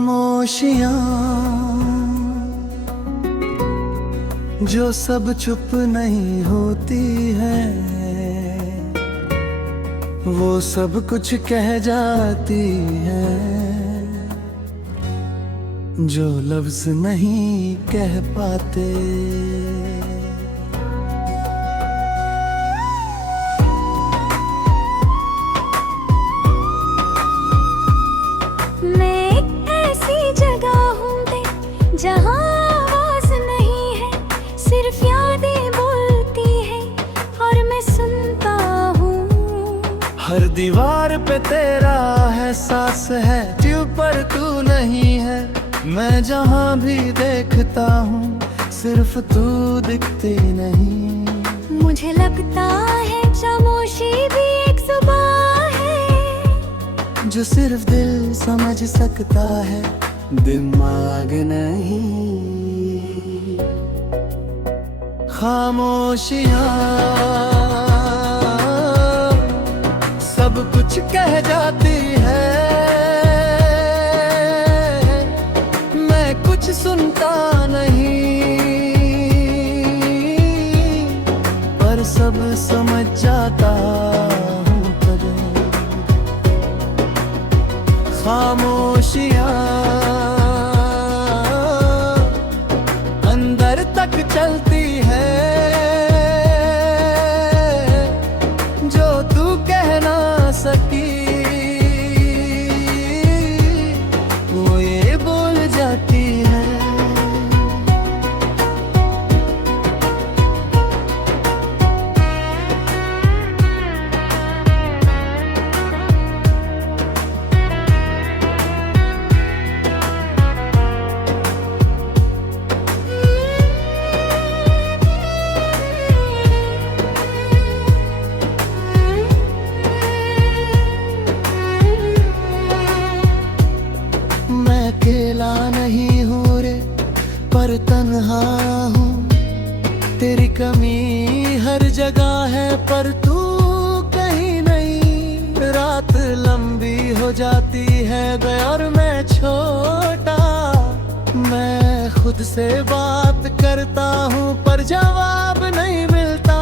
खामोशियाँ जो सब चुप नहीं होती है, वो सब कुछ कह जाती है जो लफ्ज नहीं कह पाते। जहाँ आवाज नहीं है, सिर्फ यादें बोलती है और मैं सुनता हूँ। हर दीवार पे तेरा एहसास है, ट्यूब पर तू नहीं है। मैं जहाँ भी देखता हूँ सिर्फ तू दिखती नहीं। मुझे लगता है खामोशी भी एक जुबान है जो सिर्फ दिल समझ सकता है, दिमाग नहीं। खामोशियाँ सब कुछ कह जाती है, मैं कुछ सुनता नहीं पर सब समझ जाता हूँ तुझे। खामोशियाँ अंदर तक चलती है, जो तू कह ना सकी वो ये बोल जाती है। अकेला नहीं हूँ रे पर तन्हा हूँ, तेरी कमी हर जगह है पर तू कहीं नहीं। रात लंबी हो जाती है और मैं छोटा, मैं खुद से बात करता हूँ पर जवाब नहीं मिलता।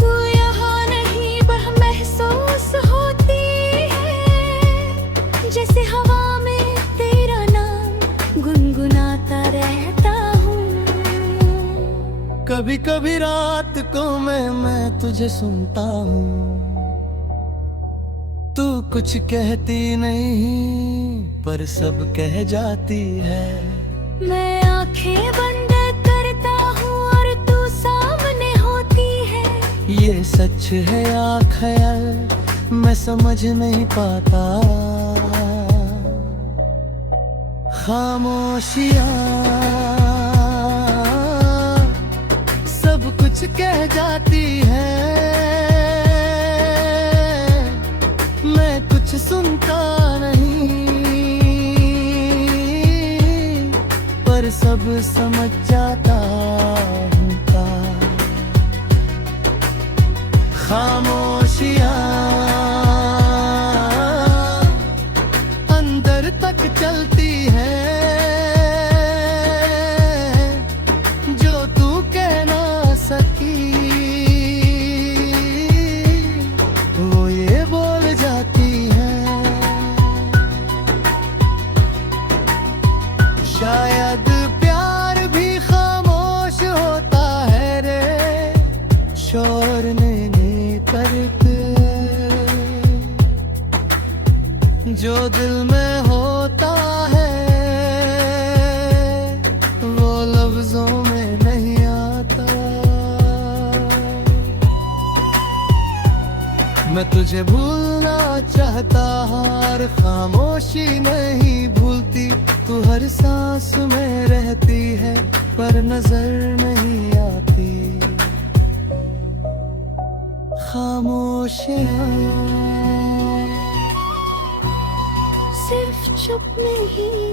तू यहाँ नहीं वह महसूस होती है, जैसे हवा में गुनगुनाता रहता हूँ। कभी कभी रात को मैं तुझे सुनता हूँ, तू कुछ कहती नहीं पर सब कह जाती है। मैं आंखें बंद करता हूँ और तू सामने होती है। ये सच है या ख्याल मैं समझ नहीं पाता। खामोशियाँ सब कुछ कह जाती है, मैं कुछ सुनता नहीं पर सब समझ जाता हूँ। खामोशियाँ अंदर तक चलती है, जो तू कह ना सकी वो ये बोल जाती है। शायद प्यार भी खामोश होता है रे, शोर नहीं करते। जो दिल में होता है वो लफ्जों में नहीं आता। मैं तुझे भूलना चाहता हर खामोशी नहीं भूलती। तू हर सांस में रहती है पर नजर नहीं आती। खामोशियाँ सिर्फ चुप नहीं,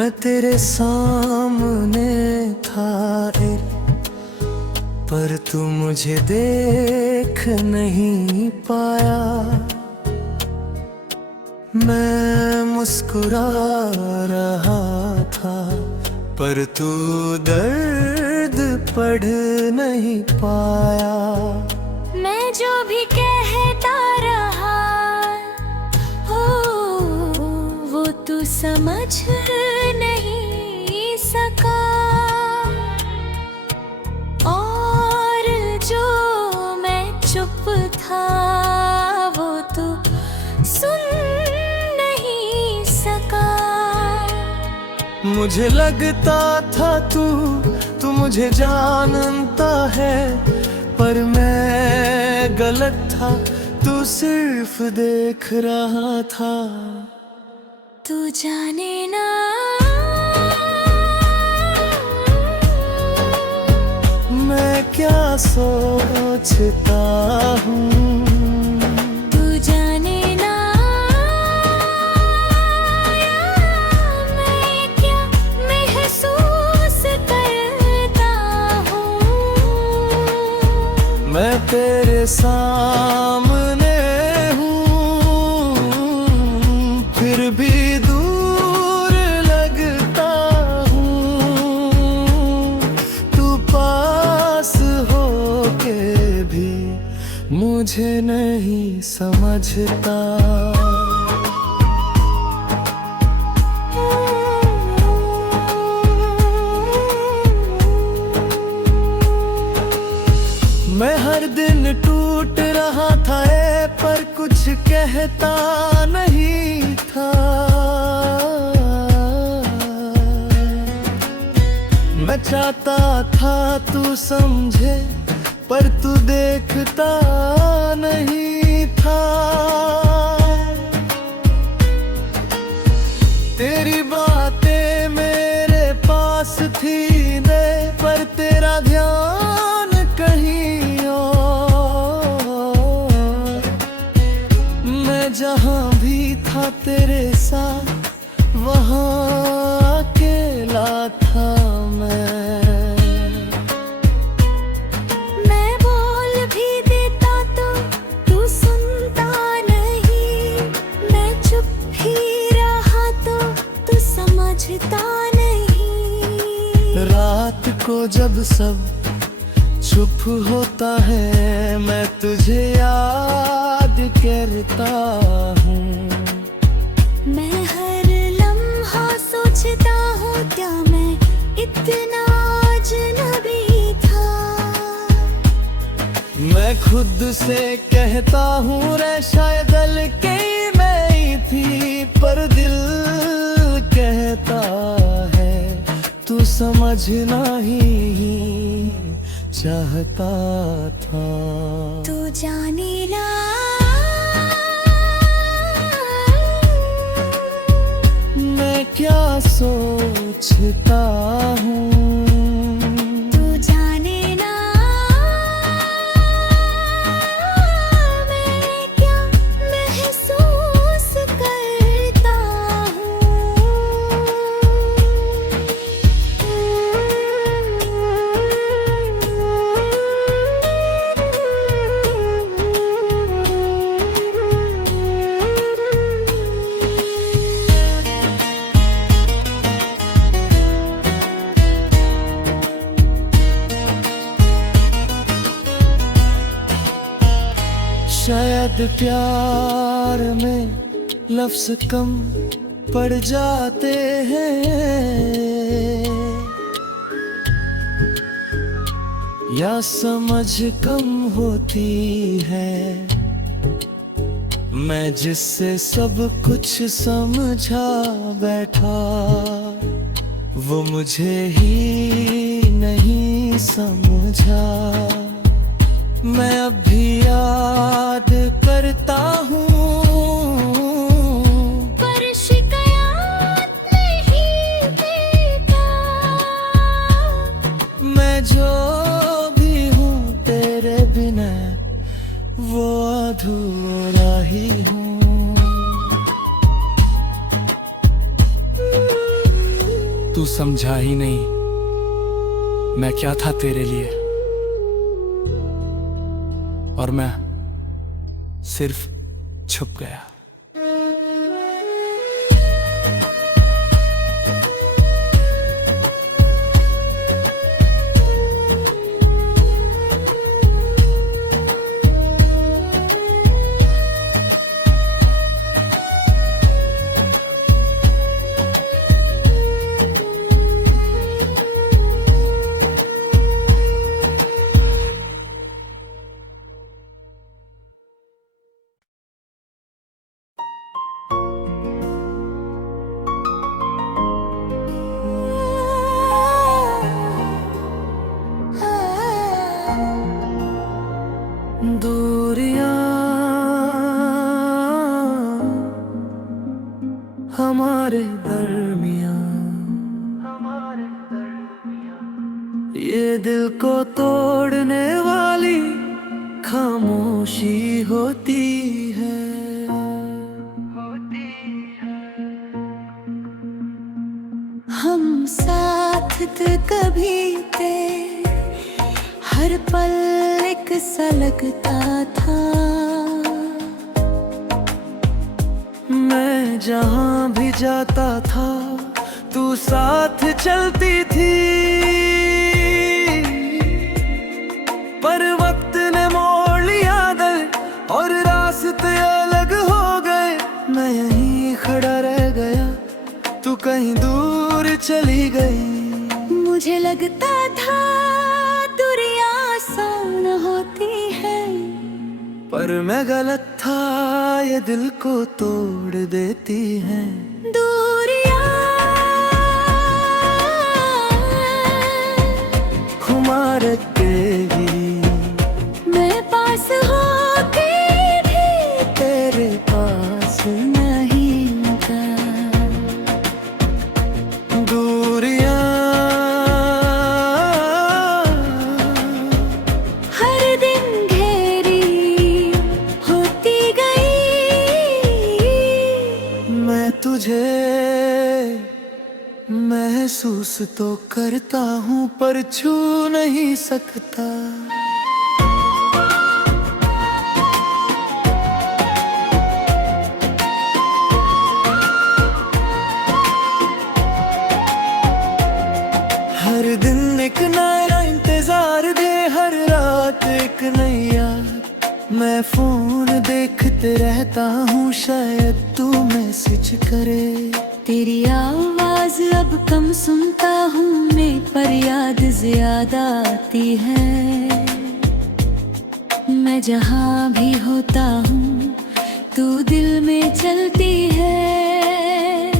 मैं तेरे सामने था पर तू मुझे देख नहीं पाया। मैं मुस्कुरा रहा था पर तू दर्द पढ़ नहीं पाया। मैं जो भी कहता रहा हो वो तू समझ नहीं सका, और जो मैं चुप था वो तू सुन नहीं सका। मुझे लगता था तू मुझे जानता है, पर मैं गलत था, तू सिर्फ देख रहा था। तू जाने ना मैं क्या सोचता हूँ। तू जाने ना मैं क्या महसूस करता हूँ। मैं तेरे सामने हूँ फिर भी दूर लगता हूँ। तू पास होके भी मुझे नहीं समझता। मैं हर दिन टूट रहा था पर कुछ कहता नहीं था। मैं चाहता था तू समझे पर तू देखता नहीं था। तेरी बातें मेरे पास थी पर तेरा ध्यान कहीं और। मैं जहाँ भी था तेरे साथ वहाँ अकेला था मैं बोल भी देता तो तू सुनता नहीं। मैं चुप ही रहा तो तू समझता नहीं। रात को जब सब चुप होता है मैं तुझे याद करता हूँ। मैं हर लम्हा सोचता हूँ क्या मैं इतना अजनबी था। मैं खुद से कहता हूँ रे शायद गलती मैं ही थी, पर दिल कहता है तू समझना ही चाहता था। तू जाने ना मैं क्या सोचता हूँ। तू जाने ना मैं क्या महसूस करता शायद प्यार में लफ्ज़ कम पड़ जाते हैं या समझ कम होती है। मैं जिससे सब कुछ समझा बैठा वो मुझे ही नहीं समझा। मैं अब भी याद करता हूँ पर शिकायत नहीं देता। मैं जो भी हूँ तेरे बिना वो अधूरा ही हूँ। तू समझा ही नहीं मैं क्या था तेरे लिए, और मैं सिर्फ छुप गया। दूरियां हमारे दरमियां, ये दिल को तोड़ने वाली खामोशी होती है। हम साथ थे कभी थे, हर पल एक सा लगता था। मैं जहां भी जाता था तू साथ चलती थी, पर वक्त ने मोड़ लिया दिल और रास्ते अलग हो गए। मैं यहीं खड़ा रह गया, तू कहीं दूर चली गई। मुझे लगता था दूरियां आसान होती है, पर मैं गलत था, ये दिल को तोड़ देती है। दूरियां हमारे तेरी, मैं पास होके भी तेरे पास नहीं था। दूरियां हर दिन घेरी होती गई, मैं तुझे महसूस तो करता हूँ पर छू नहीं सकता। हर दिन एक नया इंतजार दे, हर रात एक नई याद। मैं फोन देखते रहता हूँ, शायद तू मैसेज करे। तेरी आवाज अब कम सुनता हूँ मैं, पर याद ज्यादा आती है। मैं जहाँ भी होता हूँ तू दिल में चलती है।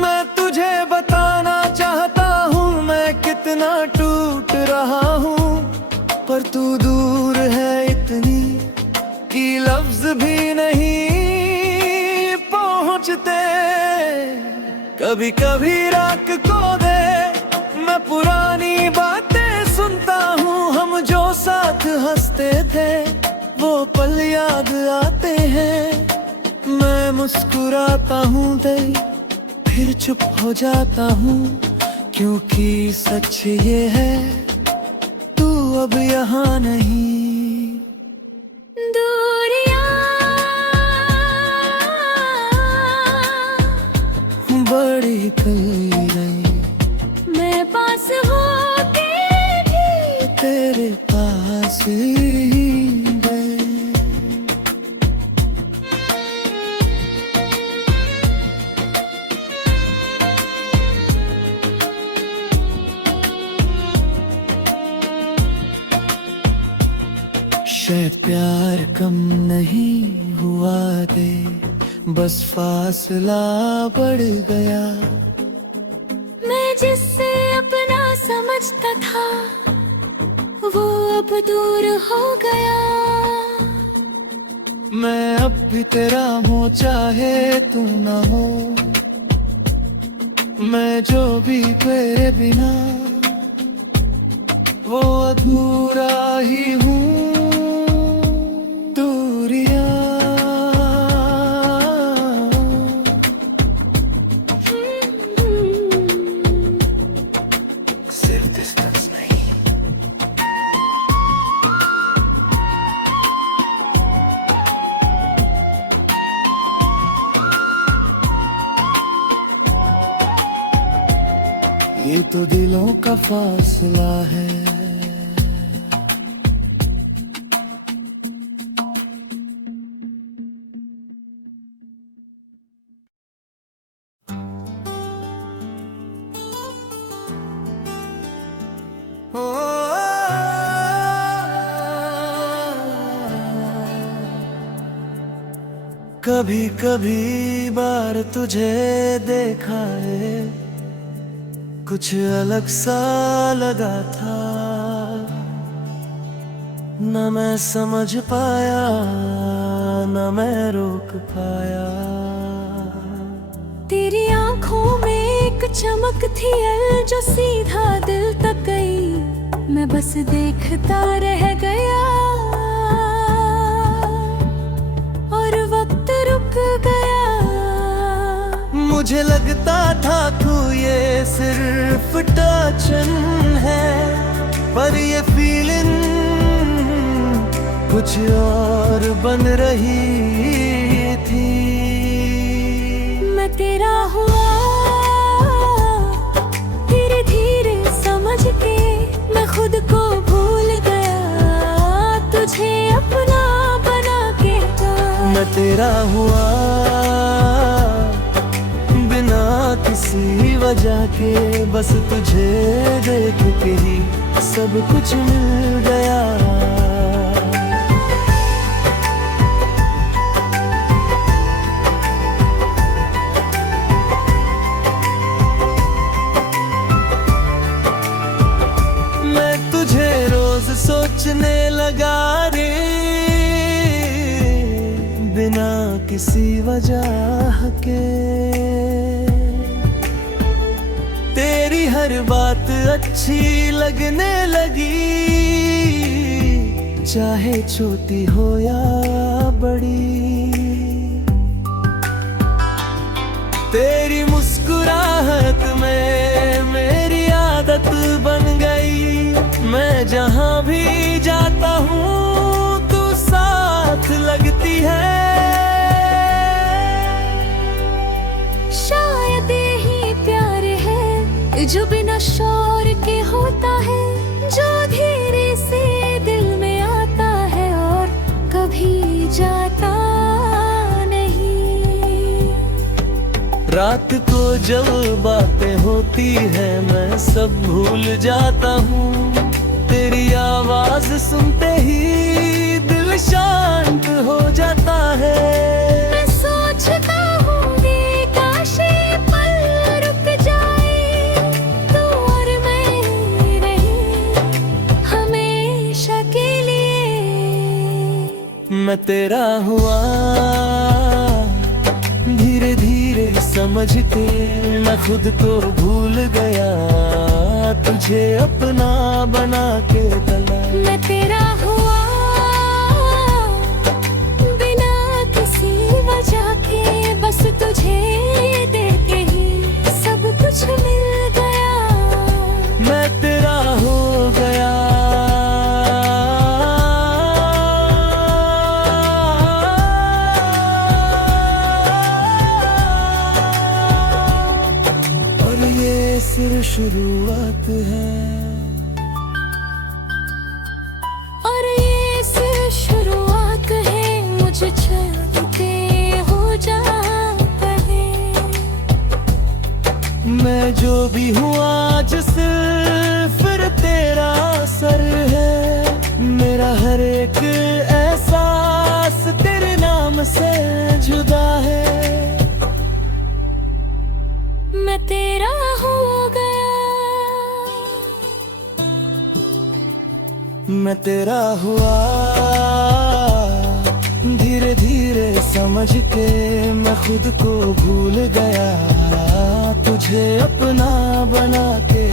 मैं तुझे बताना चाहता हूँ मैं कितना टूट रहा हूँ, पर तू दूर है इतनी कि लफ्ज भी नहीं पहुँचते। कभी कभी रात को दे मैं पुरानी बातें सुनता हूँ, हम जो साथ हंसते थे वो पल याद आते हैं। मैं मुस्कुराता हूँ दे, फिर चुप हो जाता हूँ, क्योंकि सच ये है तू अब यहाँ नहीं। बड़ी गई मैं पास होके भी तेरे पास ही गए। शायद प्यार कम नहीं हुआ दे, बस फासला बढ़ गया। मैं जिससे अपना समझता था वो अब दूर हो गया। मैं अब भी तेरा हूँ चाहे तू ना हो, मैं जो भी तेरे बिना वो अधूरा ही हूँ। दूरियां ये तो दिलों का फासला है। कभी कभी बार तुझे देखा है, कुछ अलग सा लगा था, न मैं समझ पाया न मैं रोक पाया। तेरी आंखों में एक चमक थी जो सीधा दिल तक गई, मैं बस देखता रह गया और वक्त रुक गया। मुझे लगता था तू ये सिर्फ टचन है, पर ये फीलिंग कुछ और बन रही थी। मैं तेरा हुआ धीरे धीरे समझ के, मैं खुद को भूल गया तुझे अपना बना के। मैं तेरा हुआ बिना किसी वजह के, बस तुझे देख के ही सब कुछ मिल गया। मैं तुझे रोज सोचने लगा रे, बिना किसी वजह के। तेरी हर बात अच्छी लगने लगी, चाहे छोटी हो या बड़ी। तेरी मुस्कुराहट में मेरी आदत बन गई, मैं जहां भी जाता हूँ तू साथ लगती है। शायद यही प्यार है जो बिना शोर के होता है, जो धीरे से दिल में आता है और कभी जाता नहीं। रात को जब बातें होती है मैं सब भूल जाता हूँ, तेरी आवाज सुनते ही दिल शांत हो जाता है। मैं सोचता हूँ ये काश ये पल रुक जाए, तू और मैं रहे हमेशा के लिए। मैं तेरा हुआ धीरे धीरे समझ के, मैं खुद को भूल गया तुझे अपना बना के तला। मैं तेरा हुआ बिना किसी वजह के, बस तुझे देख के ही सब कुछ मिल गया। मैं तेरा हो गया और ये सिर्फ शुरुआत है। और ये सिर्फ शुरुआत है, मुझे चलते हो जाता है। मैं जो भी हूँ आज सिर्फ तेरा असर है, मेरा हर एक एहसास तेरे नाम से जुदा है। मैं तेरा हो गया, मैं तेरा हुआ धीरे धीरे समझ के, मैं खुद को भूल गया तुझे अपना बना के।